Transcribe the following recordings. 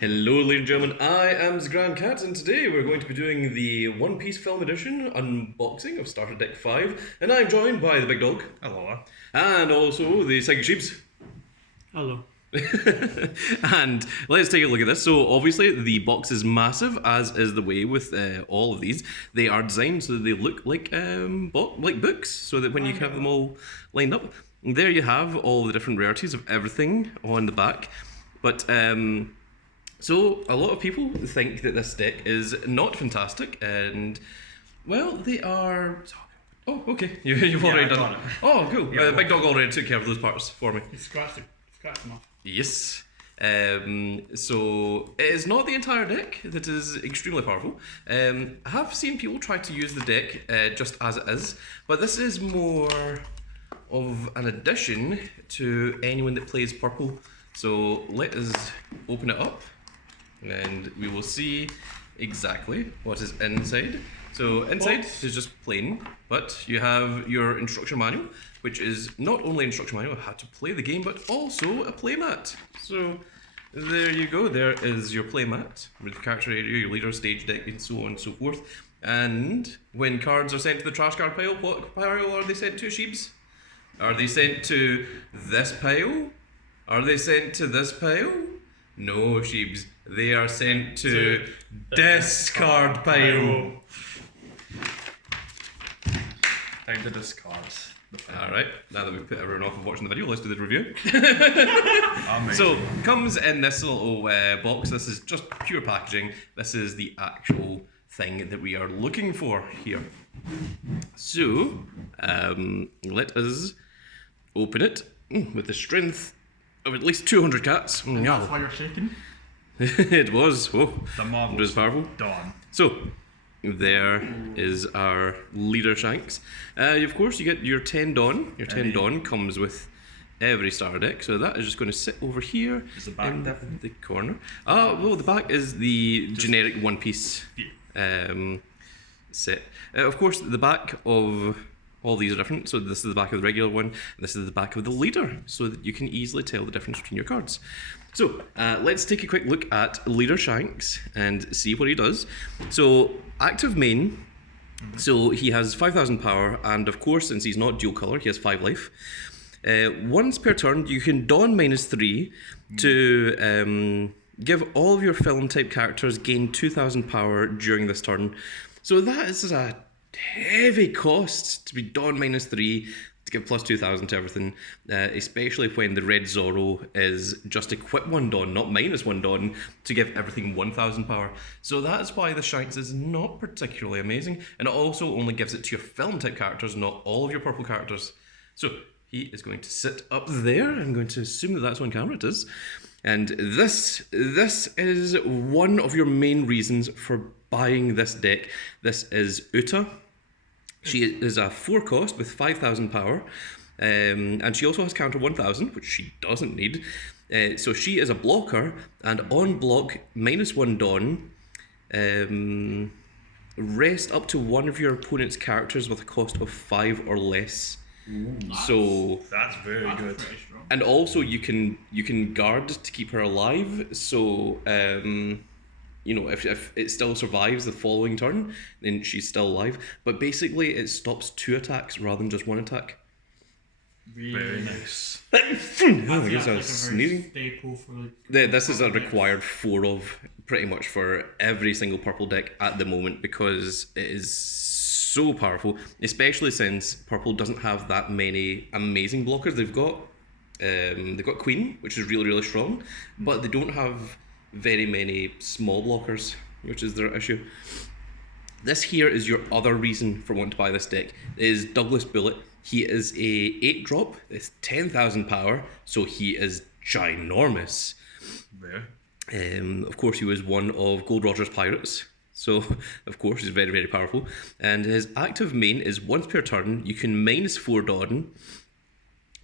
Hello, ladies and gentlemen, I am the Grand Cat, and today we're going to be doing the One Piece Film Edition unboxing of Starter Deck 5, and I'm joined by the Big Dog. Hello. And also the Psychic Sheeps. Hello. And let's take a look at this. So obviously the box is massive, as is the way with all of these. They are designed so that they look like books, so that when you have them all lined up, there you have all the different rarities of everything on the back. But so a lot of people think that this deck is not fantastic, and well, they are. Oh, okay. You've already done it. Oh, cool. Yeah, Big Dog already took care of those parts for me. You scratched them off. Yes. So it is not the entire deck that is extremely powerful. I have seen people try to use the deck just as it is, but this is more of an addition to anyone that plays purple. So let us open it up and we will see exactly what is inside. So inside is just plain, but you have your instruction manual, which is not only instruction manual of how to play the game, but also a playmat. So there you go, there is your playmat with your character area, your leader, stage deck, and so on and so forth. And when cards are sent to the trash card pile, what pile are they sent to, Sheebs? Are they sent to this pile? Are they sent to this pile? No, Sheebs, they are sent to discard pile. Time to discard. Alright, now that we've put everyone off of watching the video, let's do the review. Amazing. So, comes in this little box. This is just pure packaging. This is the actual thing that we are looking for here. So, let us open it with the strength of at least 200 cats. That's why you're shaking. It was. Oh, the it was marvelous powerful. dawn. So, there is our leader Shanks. Of course, you get your 10 Dawn. Your 10 Dawn comes with every starter deck, so that is just going to sit over here Is the back in different? the corner. Well, the back is the generic One Piece set. Of course, the back of all these are different. So this is the back of the regular one, and this is the back of the leader, so that you can easily tell the difference between your cards. So let's take a quick look at Leader Shanks and see what he does. So active main, so he has 5,000 power, and of course, since he's not dual color, he has 5 life. Once per turn, you can Dawn -3 to give all of your film type characters gain 2,000 power during this turn. So that is a heavy cost to be Dawn -3 to give plus 2,000 to everything, especially when the red Zoro is just equip 1 Dawn, not -1 Dawn, to give everything 1,000 power. So that's why the Shanks is not particularly amazing, and it also only gives it to your film type characters, not all of your purple characters. So he is going to sit up there. I'm going to assume that that's on camera. It is. And this is one of your main reasons for buying this deck. This is Uta. She is a 4 cost with 5,000 power, and she also has counter 1,000, which she doesn't need. So she is a blocker, and on block, -1 Dawn, rest up to one of your opponent's characters with a cost of 5 or less. So That's very good. Pretty strong. and also you can guard to keep her alive. So you know, if it still survives the following turn, then she's still alive. But basically, it stops 2 attacks rather than just 1 attack. Very nice. I That's guess I like was a sneezing. very staple for like. This is a required 4 of pretty much for every single purple deck at the moment, because it is so powerful, especially since purple doesn't have that many amazing blockers. They've got Queen, which is really, really strong, but they don't have very many small blockers, which is their issue. This here is your other reason for wanting to buy this deck, is Douglas Bullet. He is a 8 drop, it's 10,000 power, so he is ginormous. Very. Of course, he was one of Gold Roger's pirates, so of course he's very, very powerful. And his active main is once per turn, you can -4 Dawn,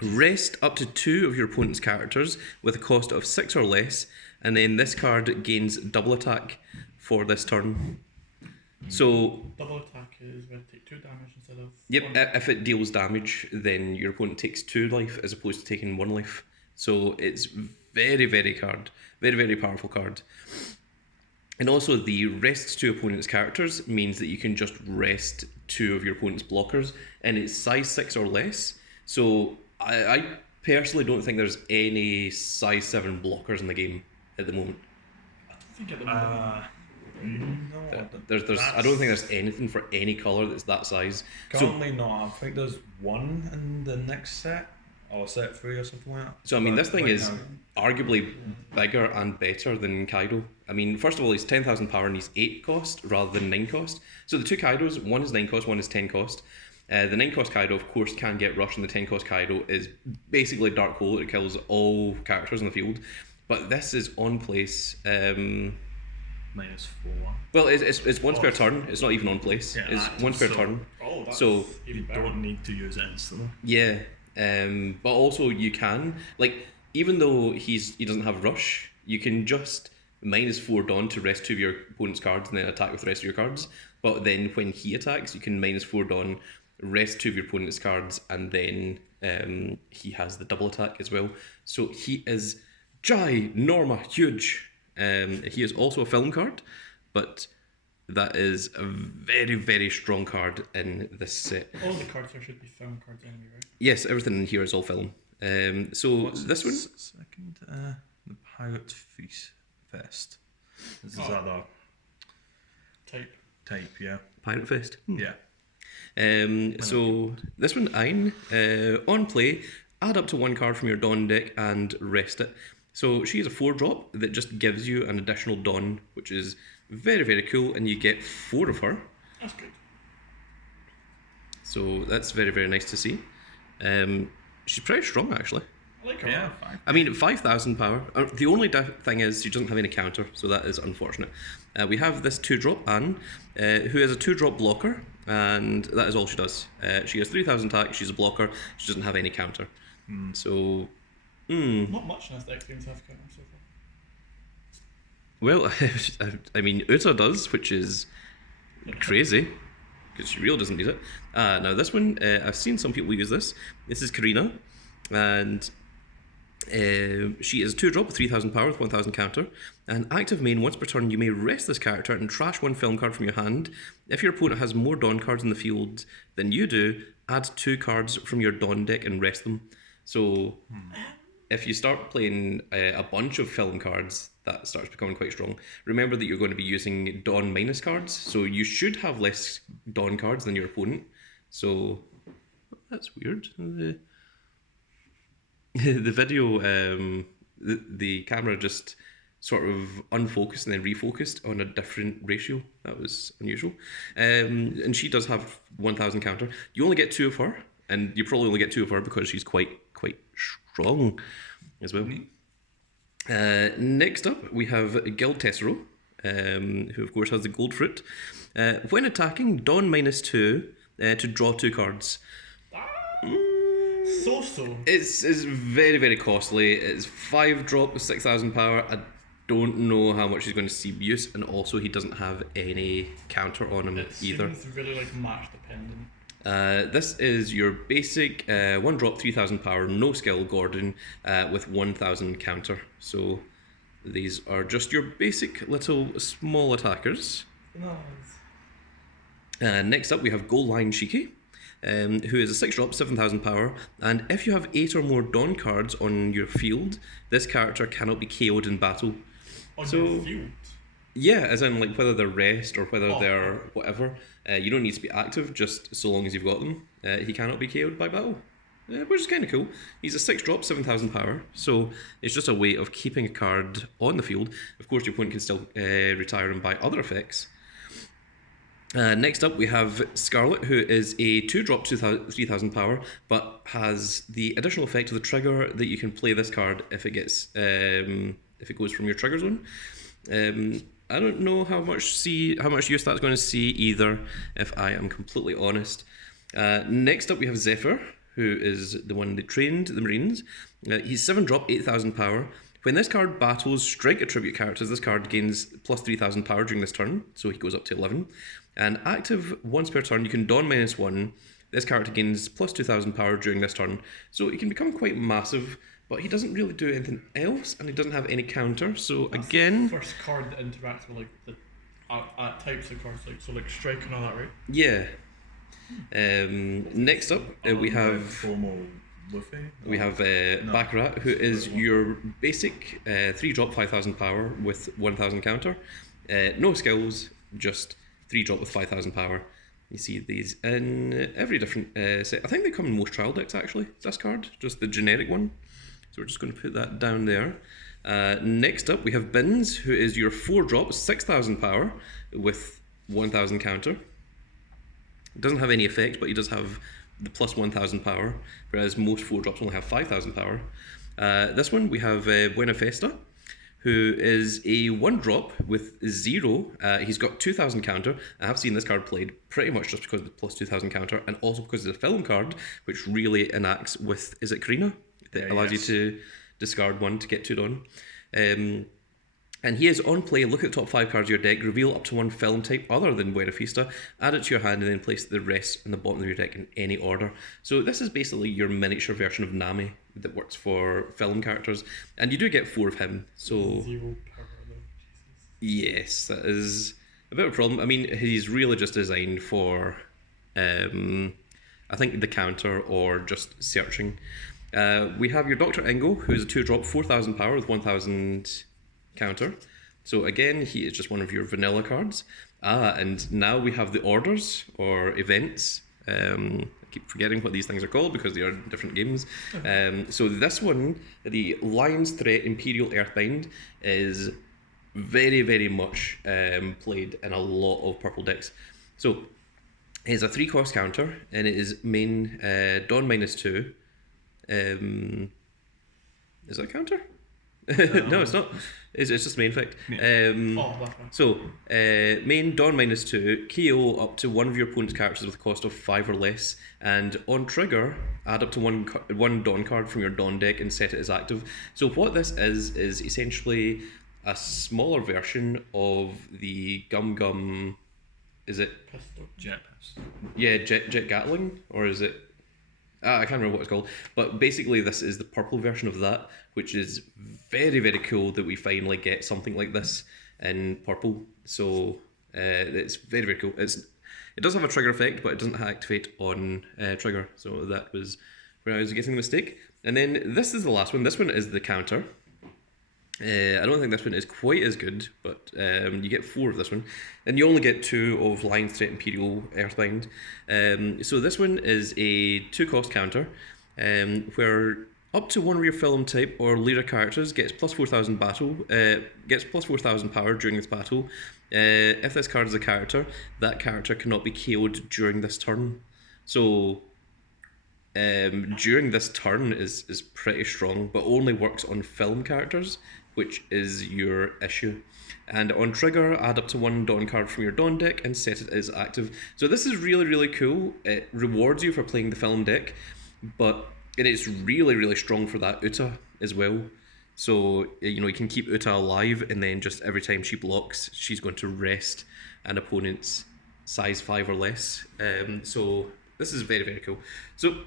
rest up to 2 of your opponent's characters with a cost of 6 or less, and then this card gains double attack for this turn. So Double attack is when you take 2 damage instead of. yep, 1. if it deals damage, then your opponent takes 2 life as opposed to taking 1 life. So it's very, very powerful card. And also the rest 2 opponents' characters means that you can just rest 2 of your opponent's blockers, and it's size 6 or less. So I personally don't think there's any size 7 blockers in the game at the moment. I think at the moment. No, There's I don't think there's anything for any colour that's that size. currently not. I think there's one in the next set, or set 3 or something like that. So I mean, But this thing right is now- arguably bigger and better than Kaido. I mean, first of all, he's 10,000 power and he's 8 cost rather than 9 cost. So the 2 Kaidos, one is 9 cost, one is 10 cost. The 9 cost Kaido, of course, can get rushed, and the 10 cost Kaido is basically Dark Hole. It kills all characters in the field. But this is on place. -4. Well, it's once per turn. It's not even on place. Yeah, It's once per so- turn. Oh, that's So, even You better. don't need to use it instantly. Yeah, but also you can, like, even though he doesn't have rush, you can just -4 Dawn to rest 2 of your opponent's cards and then attack with the rest of your cards. But then when he attacks, you can -4 Dawn, rest 2 of your opponent's cards, and then he has the double attack as well. So he is huge. He is also a film card, but that is a very, very strong card in this set. All the cards here should be film cards anyway, right? Yes, everything in here is all film. So this one, Second, the Pirate Feast Fest. This is Oh. other type, yeah. Pirate Fest. Yeah. So this one, Ein, on play, add up to 1 card from your Dawn deck and rest it. So she is a 4-drop that just gives you an additional Dawn, which is very, very cool, and you get 4 of her. That's good. So that's very, very nice to see. She's pretty strong, actually. I like her. Yeah, fine. I mean, 5,000 power. The only thing is she doesn't have any counter, so that is unfortunate. We have this 2-drop Anne, who is a 2-drop blocker, and that is all she does. She has 3,000 attack, she's a blocker, she doesn't have any counter. So, Not much in this deck seems to have counter so far. well, I mean, Uta does, which is crazy, because she really doesn't need it. Now this one, I've seen some people use this. This is Karina, and she is 2-drop with 3,000 power with 1,000 counter. And active main, once per turn, you may rest this character and trash 1 film card from your hand. If your opponent has more Dawn cards in the field than you do, add 2 cards from your Dawn deck and rest them. So, if you start playing a bunch of film cards, that starts becoming quite strong. Remember that you're going to be using Dawn minus cards, so you should have less Dawn cards than your opponent. So, that's weird. The video, the camera just sort of unfocused and then refocused on a different ratio. That was unusual. And she does have 1,000 counter. You only get 2 of her, and you probably only get 2 of her because she's quite strong as well. Next up, we have Guild Tessero, who of course has the gold fruit. When attacking, Dawn -2 to draw 2 cards. So. It's very, very costly. It's 5-drop with 6,000 power. I don't know how much he's going to see use, and also he doesn't have any counter on him It either. seems really like match dependent. This is your basic 1-drop, 3,000 power, no skill Gordon with 1,000 counter. So these are just your basic little small attackers. No. Next up, we have Goal Line Shiki, who is a 6-drop, 7,000 power, and if you have 8 or more Dawn cards on your field, this character cannot be KO'd in battle. On So- your field. Yeah, as in like whether they're rest or whether Oh. they're whatever. You don't need to be active, just so long as you've got them. He cannot be KO'd by battle, which is kind of cool. He's a 6-drop, 7,000 power, so it's just a way of keeping a card on the field. Of course, your opponent can still retire him by other effects. Next up, we have Scarlet, who is a 2-drop, 3,000 power, but has the additional effect of the trigger that you can play this card if it gets if it goes from your trigger zone. I don't know how much use that's going to see either, if I am completely honest. Next up, we have Zephyr, who is the one that trained the Marines. He's 7-drop, 8,000 power. When this card battles strike attribute characters, this card gains plus 3,000 power during this turn, so he goes up to 11. And active once per turn, you can Dawn -1. This character gains plus 2,000 power during this turn, so it can become quite massive. but he doesn't really do anything else, and he doesn't have any counter. So That's again, the first card that interacts with like the types of cards, like so like strike and all that, right? yeah. Next up, we have formal Luffy. No. Baccarat, who is your basic 3-drop 5,000 power with 1,000 counter. No skills, just 3-drop with 5,000 power. You see these in every different set. I think they come in most trial decks actually, this card, just the generic one. So we're just going to put that down there. Next up, we have Bins, who is your 4-drop 6,000 power with 1,000 counter. Doesn't have any effect, but he does have the plus 1,000 power, whereas most 4-drops only have 5,000 power. This one we have Buena Festa, who is a 1-drop with 0. He's got 2,000 counter. I have seen this card played pretty much just because of the plus 2,000 counter, and also because it's a film card, which really enacts with, is it Karina? That allows you to discard 1 to get 2 on. And he is on play, look at the top 5 cards of your deck, reveal up to 1 film type other than Buena Vista, add it to your hand, and then place the rest in the bottom of your deck in any order. So this is basically your miniature version of Nami that works for film characters, and you do get 4 of him. So 0 power though. yes, that is a bit of a problem. I mean, he's really just designed for, I think, the counter or just searching. We have your Dr. Ingo, who is a 2-drop, 4,000 power with 1,000 counter. So again, he is just one of your vanilla cards. And now we have the orders or events. I keep forgetting what these things are called because they are different games. So this one, the Lion's Threat Imperial Earthbind, is very, very much played in a lot of purple decks. So it's a 3-cost counter, and it is main Dawn -2. Is that a counter? No, it's not. It's just main effect. So, main Dawn -2, KO up to one of your opponent's characters with a cost of 5 or less, and on trigger, add up to one Dawn card from your Dawn deck and set it as active. So what this is essentially a smaller version of the Gum, is it? Pistol. Jet Pistol. Yeah, Jet Gatling, or is it? I can't remember what it's called, but basically this is the purple version of that, which is very, very cool that we finally get something like this in purple. So it's very, very cool. It does have a trigger effect, but it doesn't activate on trigger. So that was where I was getting the mistake. And then this is the last one. This one is the counter. I don't think this one is quite as good, but you get 4 of this one, and you only get 2 of Lion's Threat Imperial Earthbind. So this one is a 2-cost counter, where up to one of your film type or leader characters gets plus 4,000 gets plus 4,000 power during this battle. If this card is a character, that character cannot be KO'd during this turn. So during this turn is pretty strong, but only works on film characters, which is your issue. And on trigger, add up to 1 Dawn card from your Dawn deck and set it as active. So this is really, really cool. It rewards you for playing the film deck, but it is really, really strong for that Uta as well. So, you can keep Uta alive, and then just every time she blocks, she's going to rest an opponent's size 5 or less. So this is very, very cool. So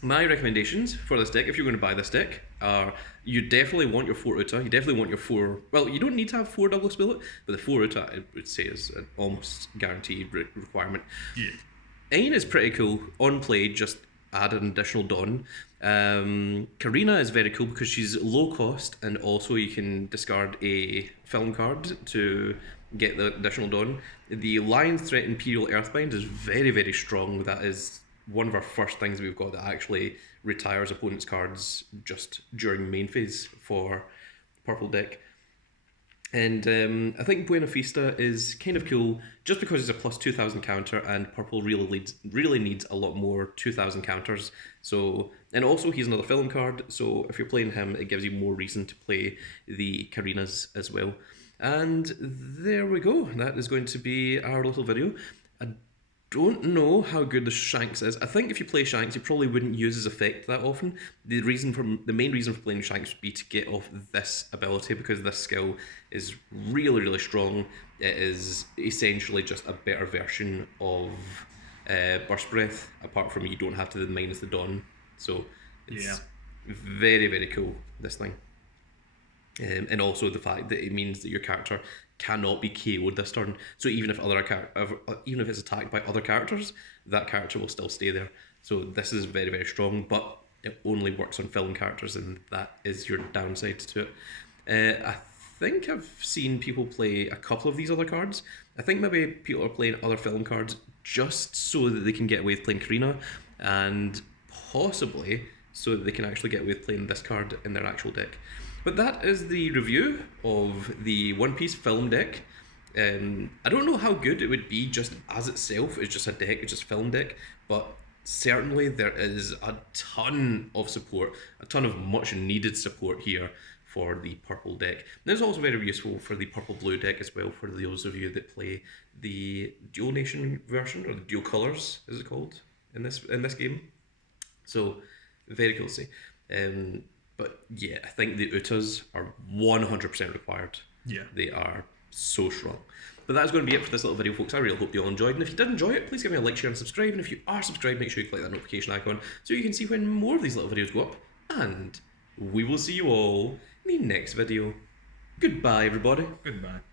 my recommendations for this deck, if you're going to buy this deck, are you definitely want your 4 Uta. You definitely want your 4... Well, you don't need to have 4 double spell it, but the 4 Uta, I would say, is an almost guaranteed requirement. Yeah. Ain is pretty cool. On play, just add an additional Dawn. Karina is very cool because she's low cost, and also you can discard a film card to get the additional Dawn. The Lion's Threat Imperial Earthbind is very, very strong. That is one of our first things we've got that actually retires opponents' cards just during main phase for purple deck. And I think Buena Vista is kind of cool just because it's a plus 2,000 counter, and purple really needs a lot more 2,000 counters. So, and also he's another film card, so if you're playing him, it gives you more reason to play the Karinas as well. And there we go. That is going to be our little video. I don't know how good the Shanks is. I think if you play Shanks, you probably wouldn't use his effect that often. The main reason for playing Shanks would be to get off this ability, because this skill is really, really strong. It is essentially just a better version of Burst Breath, apart from you don't have to minus the Dawn. So it's Very, very cool, this thing. And also the fact that it means that your character cannot be KO'd this turn. So even if even if it's attacked by other characters, that character will still stay there. So this is very, very strong, but it only works on film characters, and that is your downside to it. I think I've seen people play a couple of these other cards. I think maybe people are playing other film cards just so that they can get away with playing Karina, and possibly so that they can actually get away with playing this card in their actual deck. But that is the review of the One Piece film deck. I don't know how good it would be just as itself. It's just a deck, it's just film deck, but certainly there is a ton of support, a ton of much needed support here for the purple deck. And it's also very useful for the purple-blue deck as well, for those of you that play the Dual Nation version, or the Dual Colors, is it called, in this game. So, very cool to see. But yeah, I think the Utas are 100% required. Yeah. They are so strong. But that's going to be it for this little video, folks. I really hope you all enjoyed. And if you did enjoy it, please give me a like, share, and subscribe. And if you are subscribed, make sure you click that notification icon so you can see when more of these little videos go up. And we will see you all in the next video. Goodbye, everybody. Goodbye.